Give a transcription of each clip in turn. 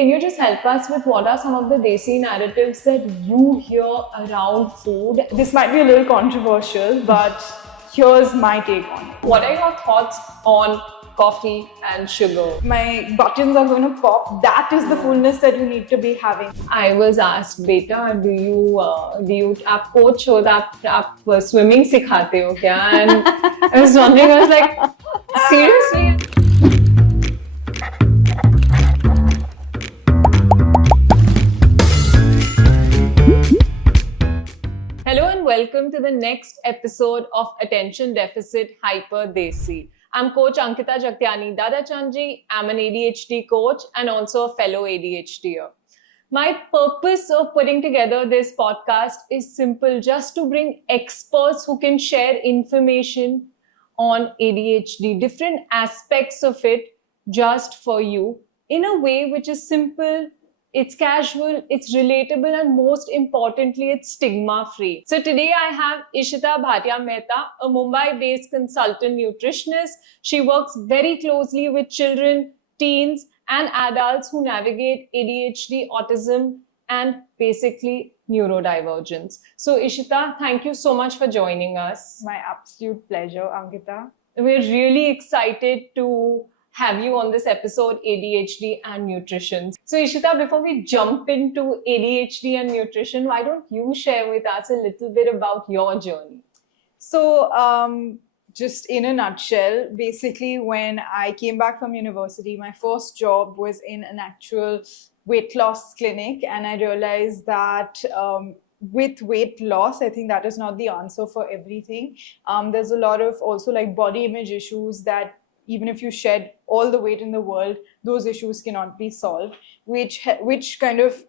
can you just help us with what are some of the desi narratives that you hear around food? This might be a little controversial, but here's my take on it. What are your thoughts on coffee and sugar? My buttons are going to pop. That is the fullness that you need to be having. I was asked, beta, do you आप coach हो आप swimming सिखाते हो क्या? And I was wondering, I was like, seriously? Hello and welcome to the next episode of Attention Deficit Hyper Desi. I'm Coach Ankita Jagtiani Dadachandji. I'm an ADHD coach and also a fellow ADHDer. My purpose of putting together this podcast is simple, just to bring experts who can share information on ADHD, different aspects of it just for you in a way which is simple, it's casual, it's relatable, and most importantly, it's stigma-free. So today I have Ishita Bhatia Mehta, a Mumbai-based consultant nutritionist. She works very closely with children, teens, and adults who navigate ADHD, autism, and basically neurodivergence. So Ishita, thank you so much for joining us. My absolute pleasure, Ankita. We're really excited to have you on this episode, ADHD and nutrition. So Ishita, before we jump into ADHD and nutrition, why don't you share with us a little bit about your journey? So, just in a nutshell, basically when I came back from university, my first job was in an actual weight loss clinic, and I realized that with weight loss, I think that is not the answer for everything. There's a lot of also like body image issues that even if you shed all the weight in the world, those issues cannot be solved, which kind of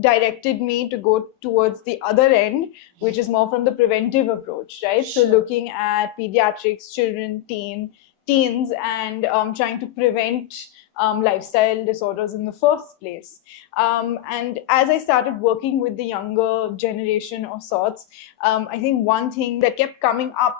directed me to go towards the other end, which is more from the preventive approach, right? Sure. So looking at pediatrics, children, teens, and trying to prevent lifestyle disorders in the first place. And as I started working with the younger generation of sorts, I think one thing that kept coming up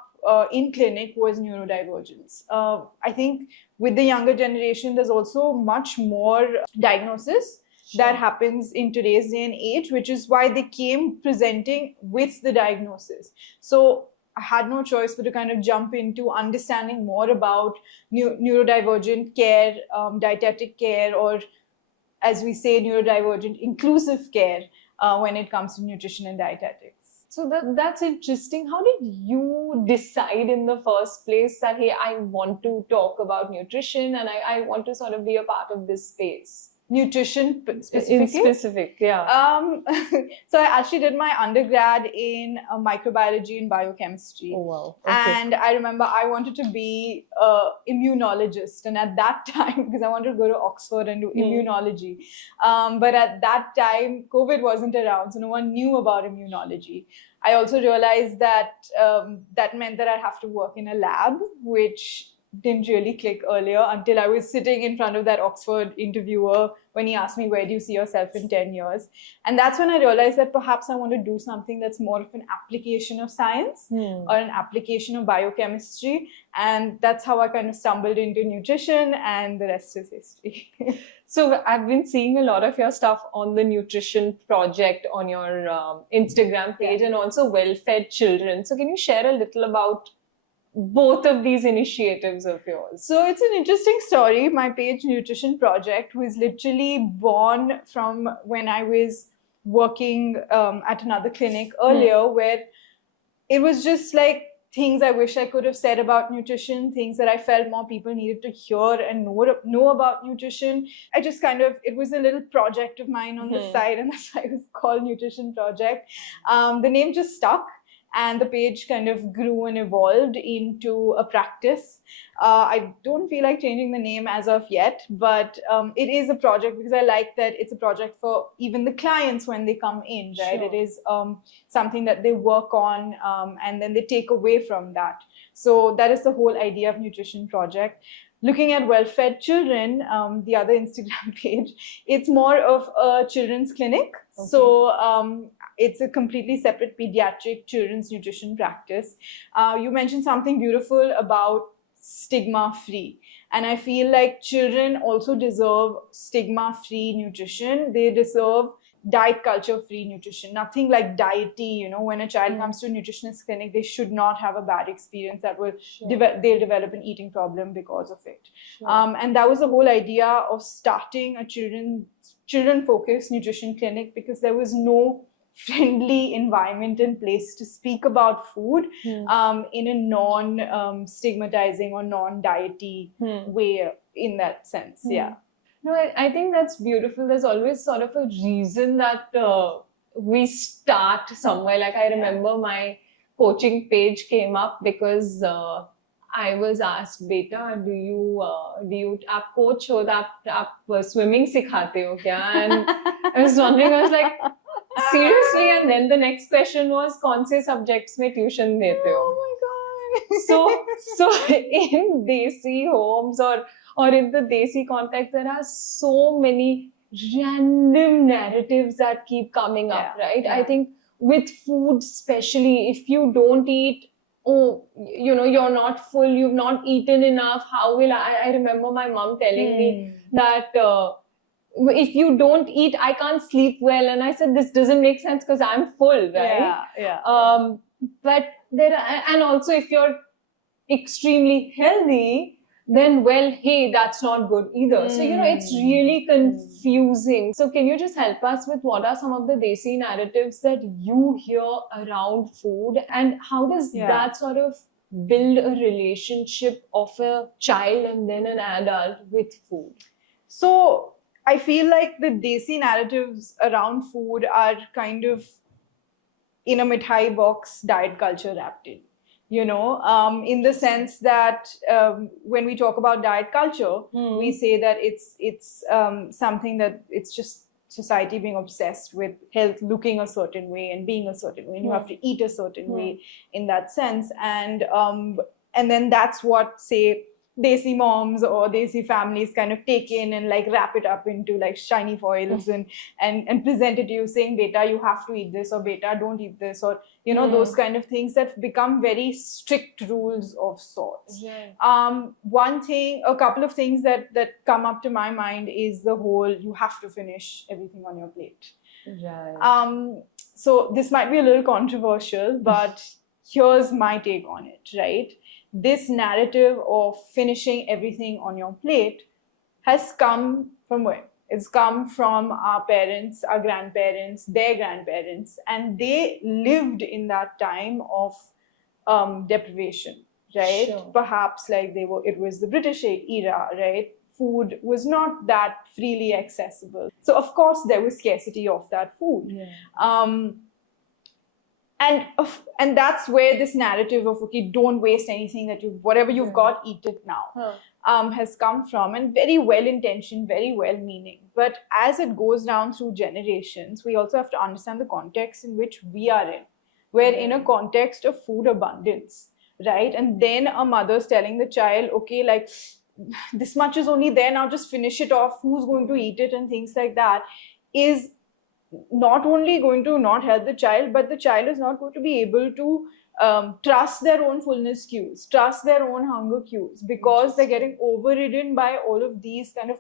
in clinic was neurodivergence. I think with the younger generation, there's also much more diagnosis that happens in today's day and age, which is why they came presenting with the diagnosis. So I had no choice but to kind of jump into understanding more about neurodivergent care, dietetic care, or as we say, neurodivergent inclusive care when it comes to nutrition and dietetics. So that's interesting. How did you decide in the first place that, hey, I want to talk about nutrition and I want to sort of be a part of this space? Nutrition specifically? In specific, yeah. So I actually did my undergrad in microbiology and biochemistry. Oh, wow. Okay. And I remember I wanted to be an immunologist. And at that time, because I wanted to go to Oxford and do immunology. But at that time, COVID wasn't around, so no one knew about immunology. I also realized that that meant that I'd have to work in a lab, which didn't really click earlier until I was sitting in front of that Oxford interviewer when he asked me, where do you see yourself in 10 years? And that's when I realized that perhaps I want to do something that's more of an application of science or an application of biochemistry. And that's how I kind of stumbled into nutrition, and the rest is history. So I've been seeing a lot of your stuff on the nutrition project on your Instagram page, and also Well-Fed Children. So can you share a little about both of these initiatives of yours? So it's an interesting story. My page Nutrition Project was literally born from when I was working at another clinic earlier, where it was just like things I wish I could have said about nutrition, things that I felt more people needed to hear and know about nutrition. I just kind of, it was a little project of mine on the side, and that's why it was called Nutrition Project. The name just stuck. And the page kind of grew and evolved into a practice. I don't feel like changing the name as of yet, but it is a project because I like that it's a project for even the clients when they come in, right? Sure. It is something that they work on and then they take away from that. So that is the whole idea of Nutrition Project. Looking at Well-Fed Children, the other Instagram page, it's more of a children's clinic. Okay. So it's a completely separate pediatric children's nutrition practice. You mentioned something beautiful about stigma-free. And I feel like children also deserve stigma-free nutrition. They deserve diet culture-free nutrition. Nothing like diety, you know, when a child comes to a nutritionist clinic, they should not have a bad experience that will they'll develop an eating problem because of it. And that was the whole idea of starting a children-focused nutrition clinic, because there was no friendly environment in place to speak about food in a non-stigmatizing or non-diety way in that sense. Yeah. No, I think that's beautiful. There's always sort of a reason that we start somewhere. Like I remember my coaching page came up because I was asked, "Beta, do you आप coach हो तो आप swimming सिखाते हो क्या?" And I was wondering, I was like, seriously? And then the next question was, कौन से subjects में tuition देते हो? Oh my God. So in Desi homes or in the Desi context, there are so many random narratives that keep coming up, right? I think with food, especially, if you don't eat, oh, you know, you're not full, you've not eaten enough. How will I remember my mom telling me that if you don't eat, I can't sleep well. And I said, this doesn't make sense because I'm full, right? But there are, and also if you're extremely healthy, then well, hey, that's not good either. So, you know, it's really confusing. So can you just help us with what are some of the Desi narratives that you hear around food, and how does that sort of build a relationship of a child and then an adult with food? So I feel like the Desi narratives around food are kind of in a mithai box diet culture wrapped in. You know, in the sense that when we talk about diet culture, we say that it's something that it's just society being obsessed with health looking a certain way and being a certain way, and you have to eat a certain way in that sense. And then that's what, say, Desi moms or Desi families kind of take in and like wrap it up into like shiny foils and present it to you saying, beta, you have to eat this, or beta, don't eat this, or you know, those kind of things that become very strict rules of sorts. One thing, a couple of things that come up to my mind is the whole, you have to finish everything on your plate. So this might be a little controversial, but here's my take on it, right? This narrative of finishing everything on your plate has come from where? It's come from our parents, our grandparents, their grandparents, and they lived in that time of deprivation, right? Perhaps like it was the British era, right? Food was not that freely accessible. So of course there was scarcity of that food. And that's where this narrative of, okay, don't waste anything, whatever you've got, eat it now, has come from, and very well-intentioned, very well-meaning. But as it goes down through generations, we also have to understand the context in which we are in. We're in a context of food abundance, right? And then a mother's telling the child, okay, like, this much is only there, now just finish it off, who's going to eat it, and things like that, is not only going to not help the child, but the child is not going to be able to trust their own fullness cues, trust their own hunger cues, because they're getting overridden by all of these kind of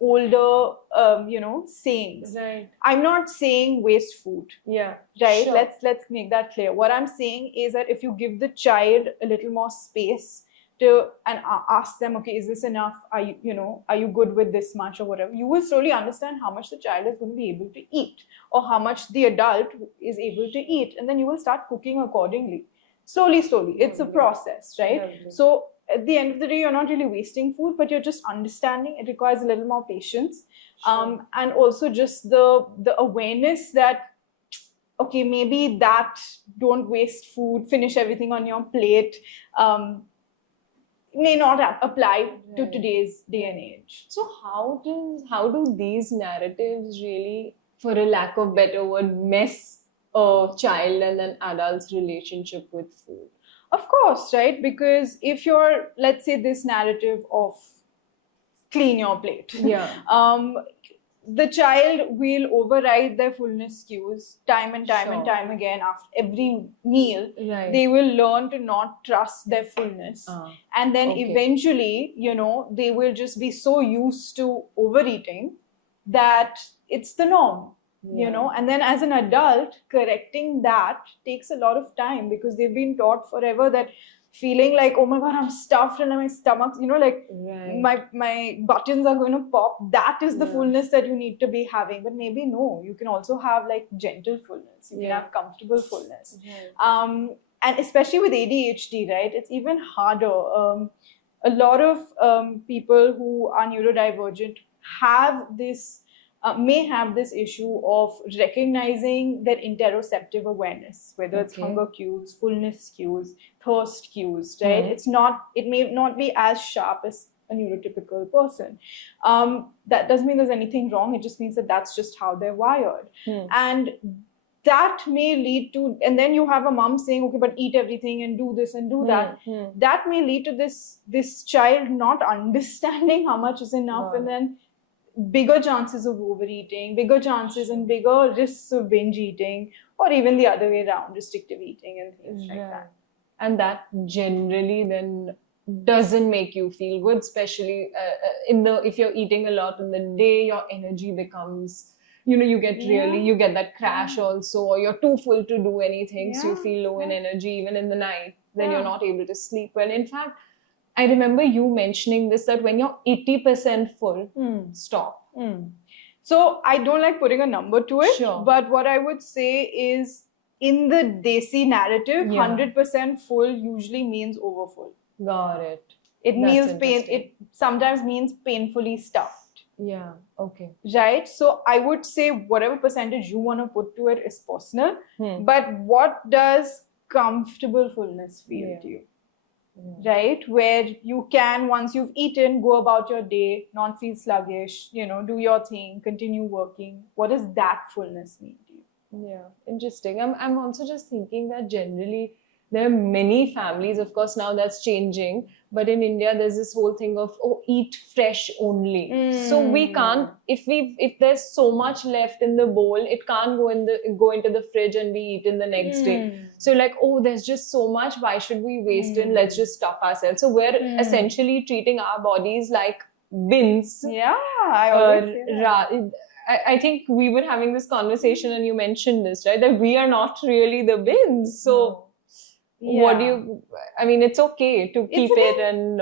older, sayings. I'm not saying waste food. Right? Let's make that clear. What I'm saying is that if you give the child a little more space and ask them, okay, is this enough? Are you good with this much or whatever? You will slowly understand how much the child is going to be able to eat, or how much the adult is able to eat, and then you will start cooking accordingly. Slowly. It's a process, right? So at the end of the day, you're not really wasting food, but you're just understanding. It requires a little more patience, and also just the awareness that, okay, maybe that don't waste food, finish everything on your plate, may not apply to today's day and age. So how do these narratives really, for a lack of better word, mess a child and an adult's relationship with food? Of course, right? Because if you're, let's say, this narrative of clean your plate. the child will override their fullness cues time and time and Sure. time again after every meal. Right. They will learn to not trust their fullness. And then okay. eventually, they will just be so used to overeating that it's the norm. Yeah. And then as an adult, correcting that takes a lot of time because they've been taught forever that feeling like, oh my god, I'm stuffed and my stomach's, like Right. my buttons are going to pop. That is the Yeah. fullness that you need to be having. But maybe no, you can also have like gentle fullness. You can Yeah. have comfortable fullness. Right. And especially with ADHD, right? It's even harder. A lot of people who are neurodivergent have this may have this issue of recognizing their interoceptive awareness, whether it's Okay. hunger cues, fullness cues, thirst cues, right? Mhm. It may not be as sharp as a neurotypical person. That doesn't mean there's anything wrong. It just means that that's just how they're wired. And that may lead to, and then you have a mom saying, okay, but eat everything and do this and do that. That may lead to this child not understanding how much is enough, Wow. and then bigger chances of overeating, bigger chances and bigger risks of binge eating, or even the other way around, restrictive eating and things like that. And that generally then doesn't make you feel good, especially if you're eating a lot in the day, your energy becomes, you get you get that crash also, or you're too full to do anything, so you feel low in energy even in the night. Then you're not able to sleep well. In fact, I remember you mentioning this, that when you're 80% full, stop. So I don't like putting a number to it, Sure. but what I would say is in the Desi narrative, Yeah. 100% full usually means overfull. Got it. It That's means interesting. it sometimes means painfully stuffed. Yeah. Okay. Right? So I would say whatever percentage you want to put to it is personal. But what does comfortable fullness feel to you? Right? Where you can, once you've eaten, go about your day, not feel sluggish, do your thing, continue working. What does that fullness mean to you? Yeah, interesting. I'm also just thinking that generally there are many families, of course, now that's changing, but in India there's this whole thing of, oh, eat fresh only. So we can't, if there's so much left in the bowl, it can't go into the fridge and be eaten the next day. So like, oh, there's just so much, why should we waste it? Let's just stuff ourselves. So we're essentially treating our bodies like bins. Yeah, I always say that. I think we were having this conversation and you mentioned this, right? That we are not really the bins. So what do you, I mean, it's okay to keep it and...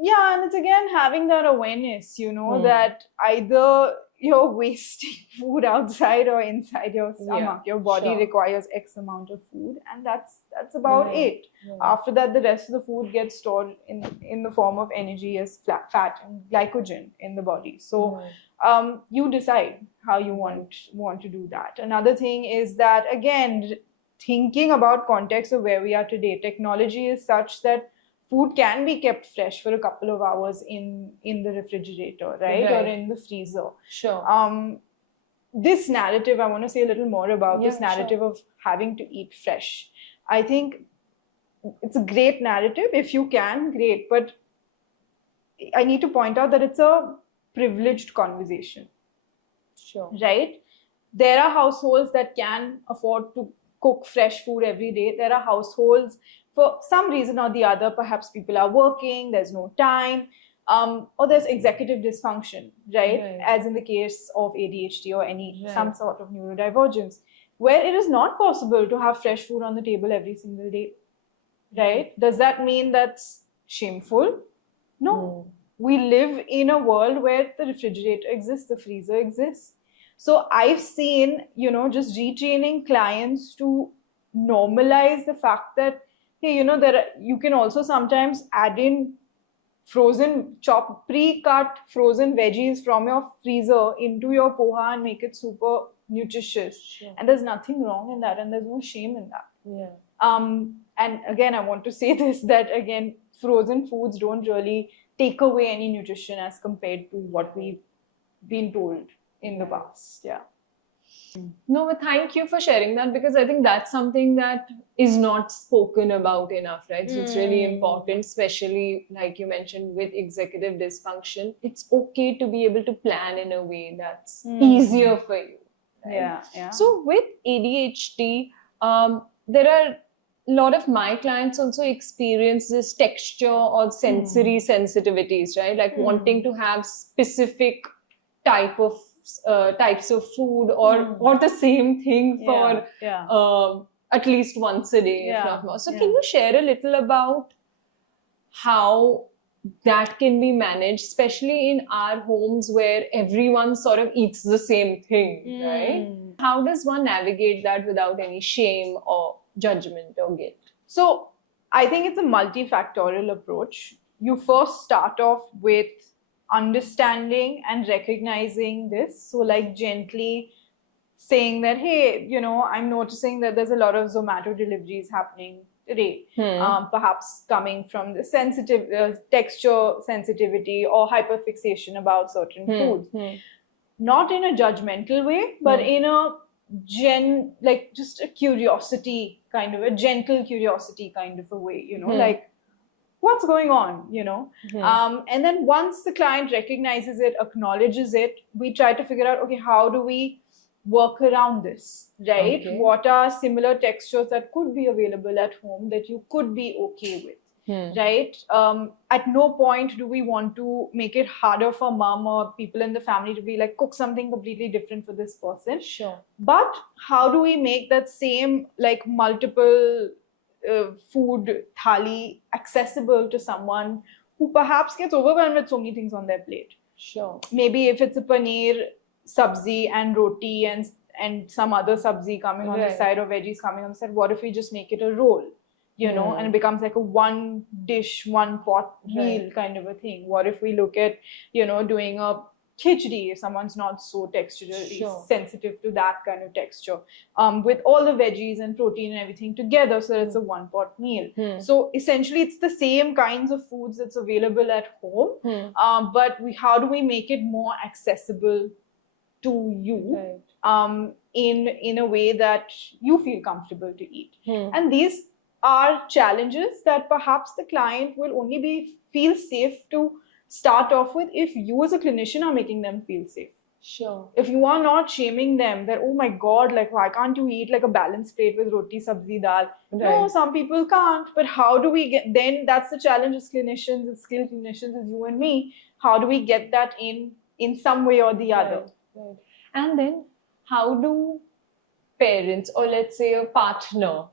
Yeah, and it's again having that awareness, that either you're wasting food outside or inside your stomach. Your body requires X amount of food, and that's about it. After that, the rest of the food gets stored in the form of energy as fat and glycogen in the body. So you decide how you want to do that. Another thing is that, again, thinking about context of where we are today, technology is such that food can be kept fresh for a couple of hours in the refrigerator, right? Or in the freezer. Sure. This narrative, I want to say a little more about this narrative of having to eat fresh. I think it's a great narrative. If you can, great. But I need to point out that it's a privileged conversation. Sure. Right? There are households that can afford to cook fresh food every day. There are households, for some reason or the other, perhaps people are working, there's no time, or there's executive dysfunction, right? As in the case of ADHD or some sort of neurodivergence, where it is not possible to have fresh food on the table every single day, right? Does that mean that's shameful? No. We live in a world where the refrigerator exists, the freezer exists. So I've seen, just retraining clients to normalize the fact that, hey, you can also sometimes add in pre-cut frozen veggies from your freezer into your poha and make it super nutritious. And there's nothing wrong in that, and there's no shame in that. And again, I want to say this, that again, frozen foods don't really take away any nutrition as compared to what we've been told in the past. No, but thank you for sharing that, because I think that's something that is not spoken about enough, right? So it's really important, especially like you mentioned with executive dysfunction. It's okay to be able to plan in a way that's easier for you. Right? Yeah. So with ADHD, there are a lot of my clients also experience this texture or sensory sensitivities, right? Like wanting to have specific types of food or the same thing for at least once a day, if not more. So can you share a little about how that can be managed, especially in our homes where everyone sort of eats the same thing, right? How does one navigate that without any shame or judgment or guilt? So I think it's a multifactorial approach. You first start off with understanding and recognizing this. So, like, gently saying that, hey, I'm noticing that there's a lot of Zomato deliveries happening today, perhaps coming from the sensitive texture sensitivity or hyperfixation about certain foods. Not in a judgmental way, but in a just a curiosity kind of, a gentle curiosity kind of a way, like, what's going on, and then once the client recognizes it, acknowledges it, we try to figure out, okay, how do we work around this, right? Okay. What are similar textures that could be available at home that you could be okay with? Right? At no point do we want to make it harder for mom or people in the family to be like, cook something completely different for this person. Sure. But how do we make that same, like, multiple food thali accessible to someone who perhaps gets overwhelmed with so many things on their plate? Sure. Maybe if it's a paneer sabzi and roti and some other sabzi coming on the side or veggies coming on the side, what if we just make it a roll? And it becomes like a one dish, one pot meal kind of a thing. What if we look at, doing a khichdi if someone's not so texturally sensitive to that kind of texture, with all the veggies and protein and everything together, so it's a one pot meal. So essentially it's the same kinds of foods that's available at home, but how do we make it more accessible to you, in a way that you feel comfortable to eat? And these are challenges that perhaps the client will only feel safe to start off with if you as a clinician are making them feel safe. Sure. If you are not shaming them that, oh my God, like, why can't you eat like a balanced plate with roti, sabzi, dal? No, some people can't. But how do we get, then that's the challenge as clinicians, as skilled clinicians, as you and me. How do we get that in some way or the other? Right. And then how do parents, or let's say a partner,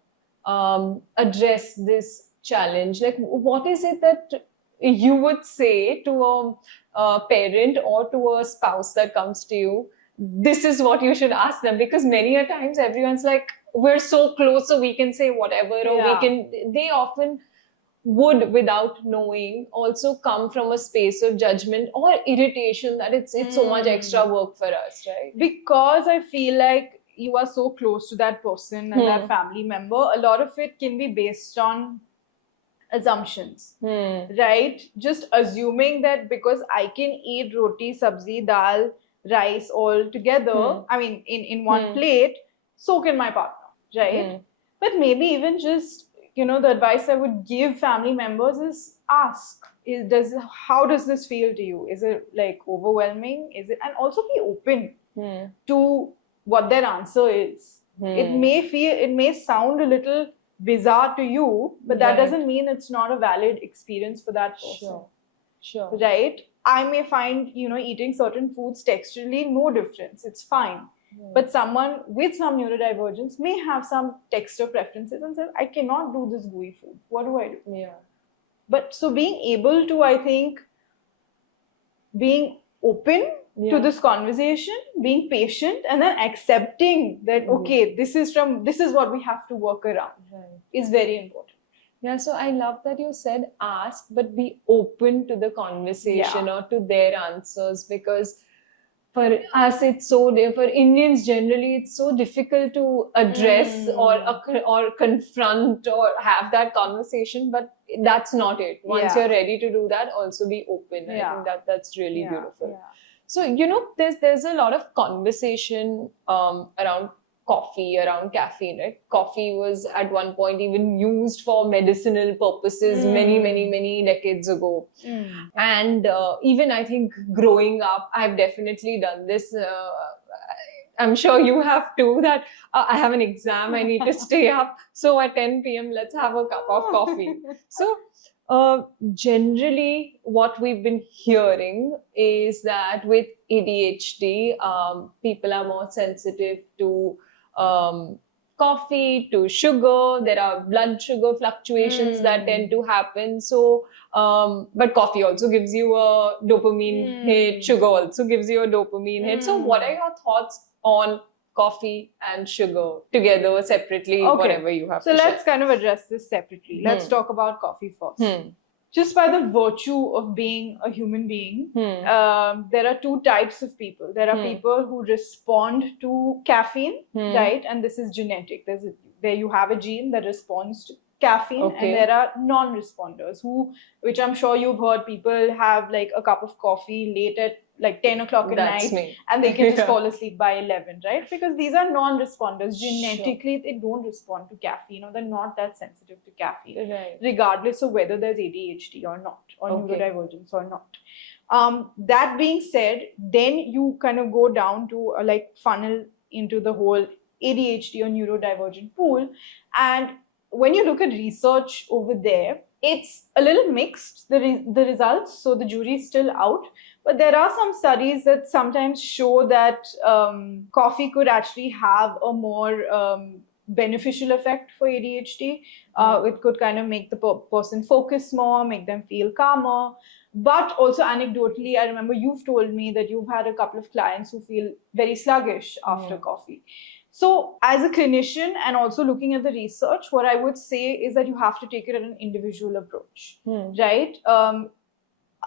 address this challenge? Like, what is it that you would say to a parent or to a spouse that comes to you? This is what you should ask them, because many a times everyone's like, we're so close, so we can say whatever, or they often would, without knowing, also come from a space of judgment or irritation that it's so much extra work for us, right? Because I feel like you are so close to that person and that family member, a lot of it can be based on assumptions, right? Just assuming that because I can eat roti, sabzi, dal, rice all together, I mean, in one plate, so can my partner, right? But maybe even just, the advice I would give family members is ask, how does this feel to you? Is it like overwhelming? And also be open to what their answer is. It may sound a little bizarre to you, but that doesn't mean it's not a valid experience for that person. Sure. Right? I may find, eating certain foods texturally no difference. It's fine. But someone with some neurodivergence may have some texture preferences and say, I cannot do this gooey food. What do I do? Yeah. But so being able to, I think, being open to this conversation, being patient, and then accepting that, okay, this is what we have to work around, is very important. Yeah, so I love that you said ask, but be open to the conversation or to their answers, because for us, for Indians generally, it's so difficult to address or confront or have that conversation, but that's not it. Once you're ready to do that, also be open. I think that's really beautiful. So, there's a lot of conversation around coffee, around caffeine, right? Coffee was at one point even used for medicinal purposes many decades ago. And even I think growing up, I've definitely done this. I'm sure you have too, that I have an exam, I need to stay up. So at 10 p.m., let's have a cup of coffee. So generally, what we've been hearing is that with ADHD, people are more sensitive to coffee, to sugar. There are blood sugar fluctuations that tend to happen. So, but coffee also gives you a dopamine hit. Sugar also gives you a dopamine hit. So, what are your thoughts on coffee and sugar together, separately, whatever you have so to let's share? kind of address this separately. Let's talk about coffee first. Just by the virtue of being a human being, there are two types of people. There are people who respond to caffeine, right? And this is genetic. There you have a gene that responds to caffeine, and there are non-responders which I'm sure you've heard, people have like a cup of coffee late at like 10 o'clock at That's night, me. and they can just fall asleep by 11, right? Because these are non-responders. Genetically, they don't respond to caffeine, or they're not that sensitive to caffeine, regardless of whether there's ADHD or not, or neurodivergence or not. That being said, then you kind of go down to like funnel into the whole ADHD or neurodivergent pool. And when you look at research over there, it's a little mixed, the results. So the jury is still out. But there are some studies that sometimes show that coffee could actually have a more beneficial effect for ADHD. It could kind of make the person focus more, make them feel calmer. But also anecdotally, I remember you've told me that you've had a couple of clients who feel very sluggish after coffee. So as a clinician and also looking at the research, what I would say is that you have to take it as an individual approach, right?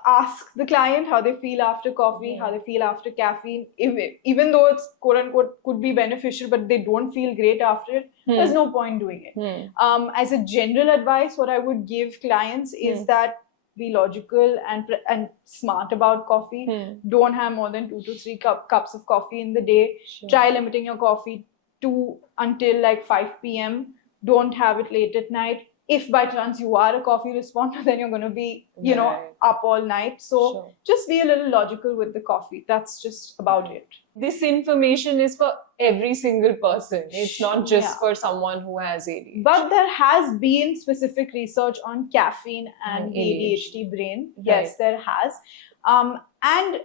Ask the client how they feel after coffee, how they feel after caffeine. Even though it's quote unquote could be beneficial, but they don't feel great after it, there's no point doing it. As a general advice, what I would give clients is that be logical and smart about coffee. Don't have more than 2 to 3 cups of coffee in the day. Try limiting your coffee to until like 5 p.m. Don't have it late at night. If by chance you are a coffee responder, then you're going to be, up all night. So just be a little logical with the coffee. That's just about it. This information is for every single person. It's not just for someone who has ADHD. But there has been specific research on caffeine and ADHD brain. Yes, there has. And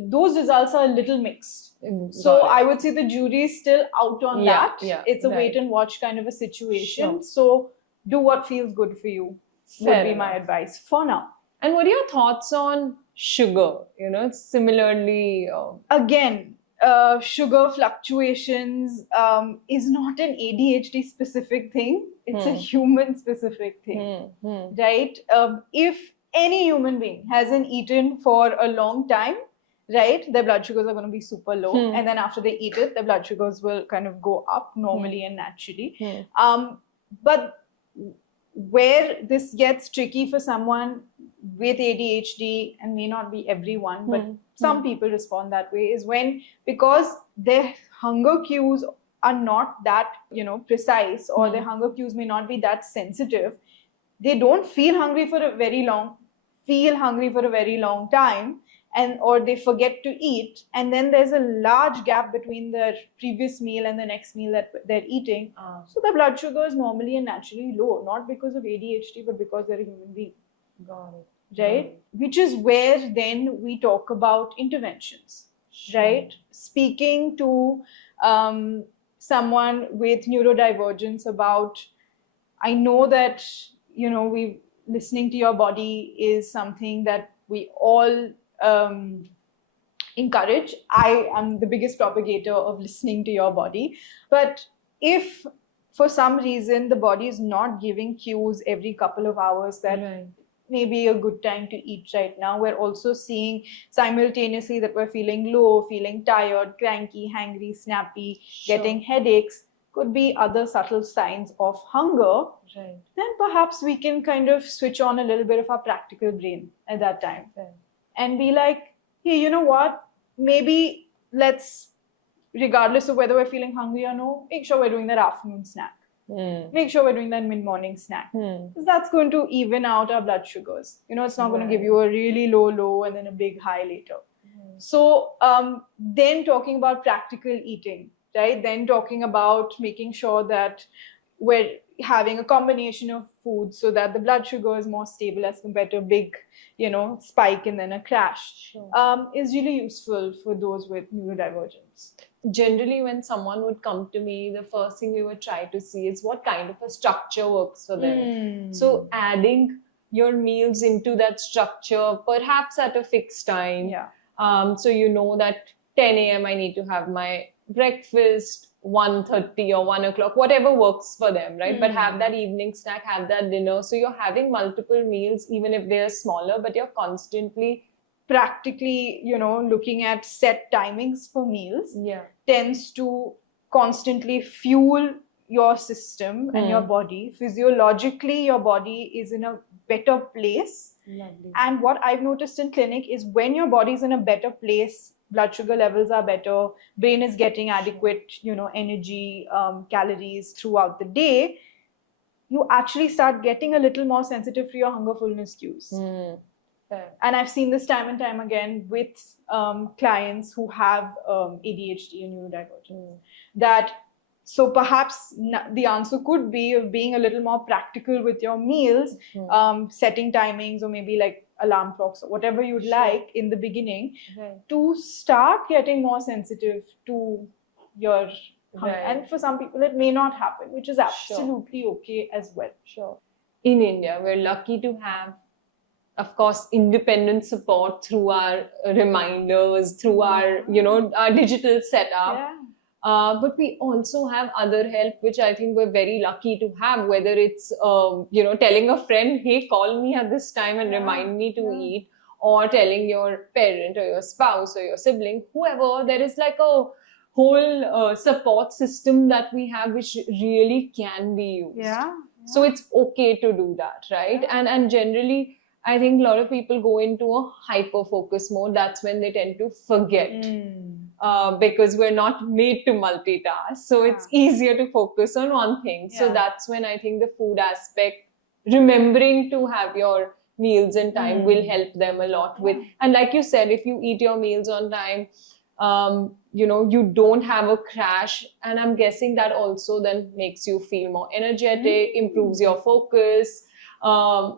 those results are a little mixed. So I would say the jury is still out on that. It's a wait and watch kind of a situation. So do what feels good for you would be my advice for now. And what are your thoughts on sugar? Similarly... Again, sugar fluctuations is not an ADHD specific thing. It's a human specific thing, right? If any human being hasn't eaten for a long time, right, their blood sugars are going to be super low. And then after they eat it, their blood sugars will kind of go up normally and naturally. But where this gets tricky for someone with ADHD, and may not be everyone, but some people respond that way, is because their hunger cues are not that, precise, or their hunger cues may not be that sensitive. They don't feel hungry for a very long time, or they forget to eat, and then there's a large gap between their previous meal and the next meal that they're eating. So the blood sugar is normally and naturally low, not because of ADHD, but because they're a human being. Got it. Right? Which is where then we talk about interventions, right? Speaking to someone with neurodivergence about, I know that, listening to your body is something that we all encourage. I am the biggest propagator of listening to your body. But if for some reason the body is not giving cues every couple of hours that maybe a good time to eat right now, we're also seeing simultaneously that we're feeling low, feeling tired, cranky, hangry, snappy, getting headaches, could be other subtle signs of hunger, then perhaps we can kind of switch on a little bit of our practical brain at that time. And be like, hey, you know what? Maybe let's, regardless of whether we're feeling hungry or no, make sure we're doing that afternoon snack. Make sure we're doing that mid-morning snack. Because that's going to even out our blood sugars. You know, it's not going to give you a really low and then a big high later. So then talking about practical eating, right? Then talking about making sure that we're having a combination of foods so that the blood sugar is more stable as compared to a big, you know, spike and then a crash, is really useful for those with neurodivergence. Generally, when someone would come to me, the first thing we would try to see is what kind of a structure works for them. So adding your meals into that structure, perhaps at a fixed time. So you know that 10 a.m. I need to have my breakfast, 1:30 or 1 o'clock, whatever works for them, right? But have that evening snack, have that dinner. So you're having multiple meals, even if they're smaller, but you're constantly practically, you know, looking at set timings for meals tends to constantly fuel your system and your body. Physiologically, your body is in a better place. Lovely. And what I've noticed in clinic is when your body is in a better place, blood sugar levels are better, brain is getting adequate, you know, energy, calories throughout the day, you actually start getting a little more sensitive to your hunger fullness cues. And I've seen this time and time again with clients who have ADHD and neurodivergence. That so perhaps the answer could be of being a little more practical with your meals, setting timings or maybe like alarm clocks or whatever you'd like in the beginning to start getting more sensitive to your hunger. And for some people it may not happen, which is absolutely okay as well. In India, we're lucky to have, of course, independent support through our reminders, through our, you know, our digital setup. But we also have other help, which I think we're very lucky to have, whether it's, you know, telling a friend, hey, call me at this time and remind me to eat, or telling your parent or your spouse or your sibling, whoever. There is like a whole support system that we have, which really can be used. So it's okay to do that, right? And generally, I think a lot of people go into a hyper-focus mode. That's when they tend to forget because we're not made to multitask. So it's easier to focus on one thing. So that's when I think the food aspect, remembering to have your meals in time will help them a lot with. And like you said, if you eat your meals on time, you know, you don't have a crash. And I'm guessing that also then makes you feel more energetic, improves your focus,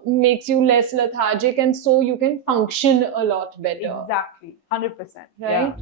makes you less lethargic, and so you can function a lot better. Exactly, 100%. Right?